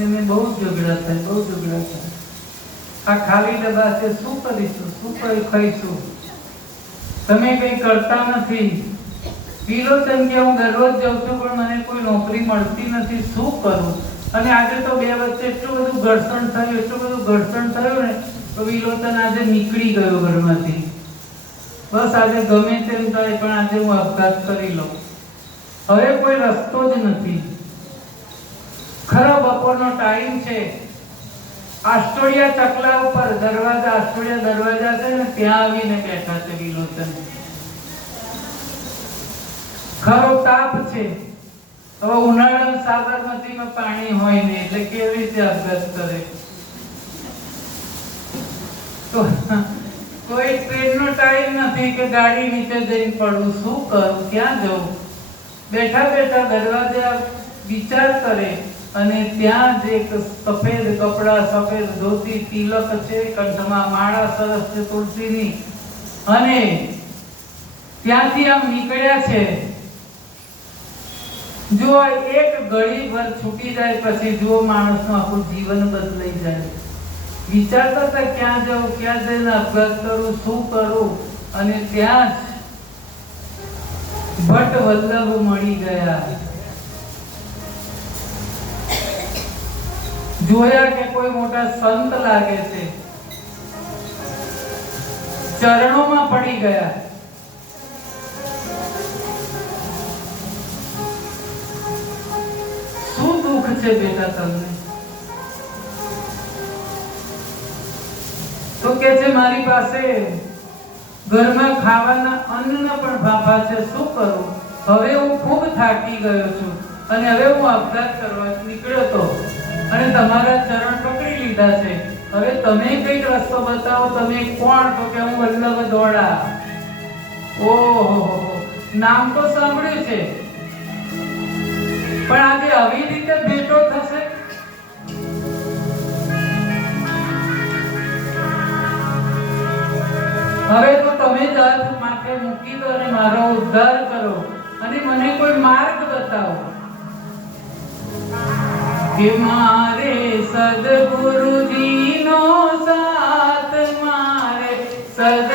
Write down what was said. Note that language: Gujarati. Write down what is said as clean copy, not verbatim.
પત્ની બહુ ઝઘડા થાય। આ ખાલી ડબ્બા છે, શું કરીશું, શું ખાઈશું, તમે કઈ કરતા નથી। વિલોચન કે હું દરરોજ જાઉં છું પણ મને કોઈ નોકરી મળતી નથી, શું કરું। અને આજે તો બે વચ્ચે એટલું બધું ઘર્ષણ થયું ને તો વિલોચન આજે નીકળી ગયો ઘરમાંથી। બસ આજે ગમે તેમ થાય પણ આજે હું આપઘાત કરી લઉં, હવે કોઈ રસ્તો જ નથી। ખરો બપોરનો ટાઈમ છે, આસ્ટોડિયા ચકલા ઉપર આસ્ટોડિયા દરવાજા છે ને ત્યાં આવીને બેઠા છે વિલોચન। ખરો તાપ છે, હવે ઉનાળામાં સાબરમતીમાં પાણી હોય ને એટલે કેવી રીતે આપઘાત કરે। તો કોઈ ટ્રેનનો ટાઈમ નથી કે ગાડી નીચે જઈને પડું, શું કરું, ક્યાં જવું। બેઠા બેઠા દરવાજા વિચાર કરે અને ત્યાં જ એક સફેદ કપડા, સફેદ ધોતી, તિલક છે, કંઠમાં માળા સરસ છે તુલસીની, અને ત્યાંથી આમ નીકળ્યા છે। જો એક ઘડી ભર છૂટી જાય પછી જો માણસનું આખું જીવન બદલાઈ જાય। વિચારતા હતા ક્યાં જાઉં, ક્યાં જઈને આપઘાત કરું, શું કરું, અને ત્યાં જ ભટ્ટ વલ્લભ મળી ગયા। જોયા કે કોઈ મોટા સંત લાગે છે, ચરણોમાં પડી ગયા। શું દુઃખ છે બેટા તમને? તો કે છે મારી પાસે ઘરમાં ખાવાના અન્નના પણ ફાફા છે, શું કરું, હવે હું ખૂબ થાકી ગયો છું અને હવે હું આપઘાત કરવા નીકળ્યો તો અને તમારા ચરણ પકડી લીધા છે, હવે તમે કઈક રસ્તો બતાવો, તમે કોણ? તો કે હું વલ્લભ દોડા। ઓહો, નામ તો સાંભળ્યું છે પણ આજે આવી રીતે ભેટો થશે? હવે તો તમે જ હાથ માથે મૂકી દો અને મારો ઉદ્ધાર કરો અને મને કોઈ માર્ગ બતાવો। કે મારે સદગુરુજીનો સાથ, મારે સદ